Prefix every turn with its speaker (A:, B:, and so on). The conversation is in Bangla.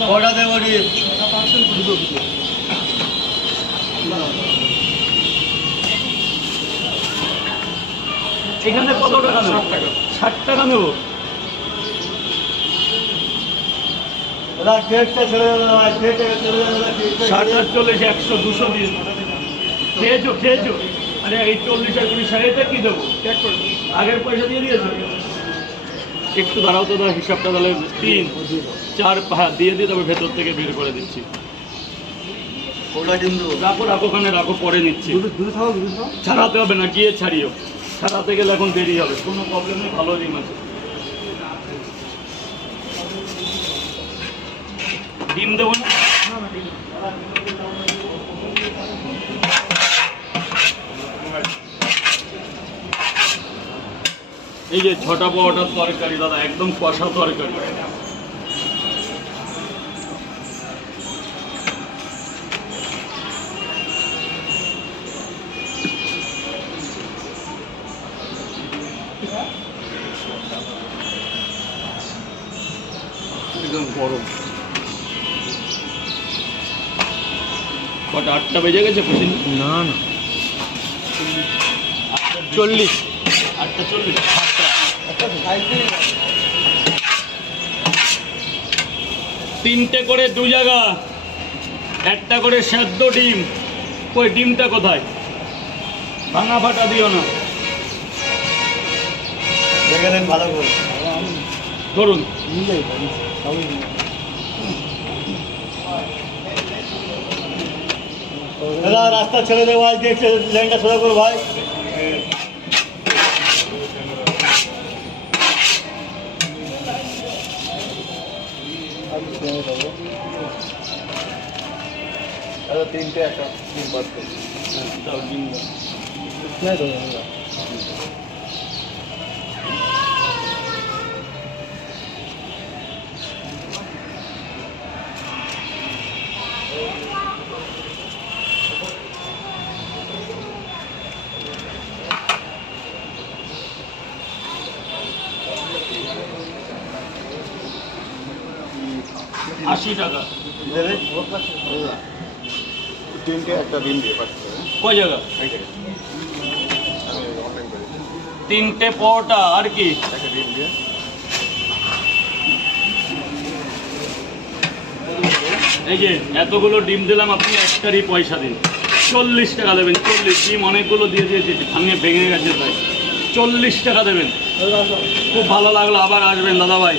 A: কটা দেবো
B: এখানে কত টাকা নেব? ষাট টাকা। নেব? ষাট আটচল্লিশ একশো দুশো দিন খেয়েছো খেয়েছো? আরে এই চল্লিশ আর কুড়ি কি দেবো? আগের পয়সা দিয়ে দিয়েছ? একটু দাঁড়াও তো দাদা হিসাবটা তাহলে তিন চার হ্যাঁ দিয়ে দিয়ে তবে ভেতর থেকে বের করে দিচ্ছি। রাখো রাখো ওখানে রাখো পরে নিচ্ছি। ছাড়াতে হবে না গিয়ে ছাড়িও। ছাড়াতে গেলে এখন দেরি হবে কোনো প্রবলেম নেই ভালো ডিম আছে। ডিম দেবো না? এই যে ছটা পাওয়াটার তরকারি দাদা একদম কষা তরকারি। একদম গরম। কটা আটটা বেজে গেছে
A: না না।
B: চল্লিশ। আটটা চল্লিশ তিনটে করে দু জায়গা একটা করে সেদ্ধ ডিম। ওই ডিমটা কোথায়? ভাঙা ফাটা দিও না।
A: ভালো করে।
B: ধরুন।
A: রাস্তা ছেড়ে দেবো কেক লেনটা সোজা করো ভাই। তিনটে একটা তিন বাদ
B: দাও ডিম দাও। আশি টাকা।
C: তিনটে একটা দিয়ে
B: কয় জায়গা?
C: দিচ্ছি।
B: তিনটে পরোটা আর কি?
C: একটা দিয়ে।
B: এই যে এতগুলো ডিম দিলাম আপনি একটারই পয়সা দিন। চল্লিশ টাকা দেবেন চল্লিশ। ডিম অনেকগুলো দিয়ে দিয়েছি ভাঙে ভেঙে গেছে তাই। চল্লিশ টাকা দেবেন। খুব ভালো লাগল আবার আসবেন দাদা ভাই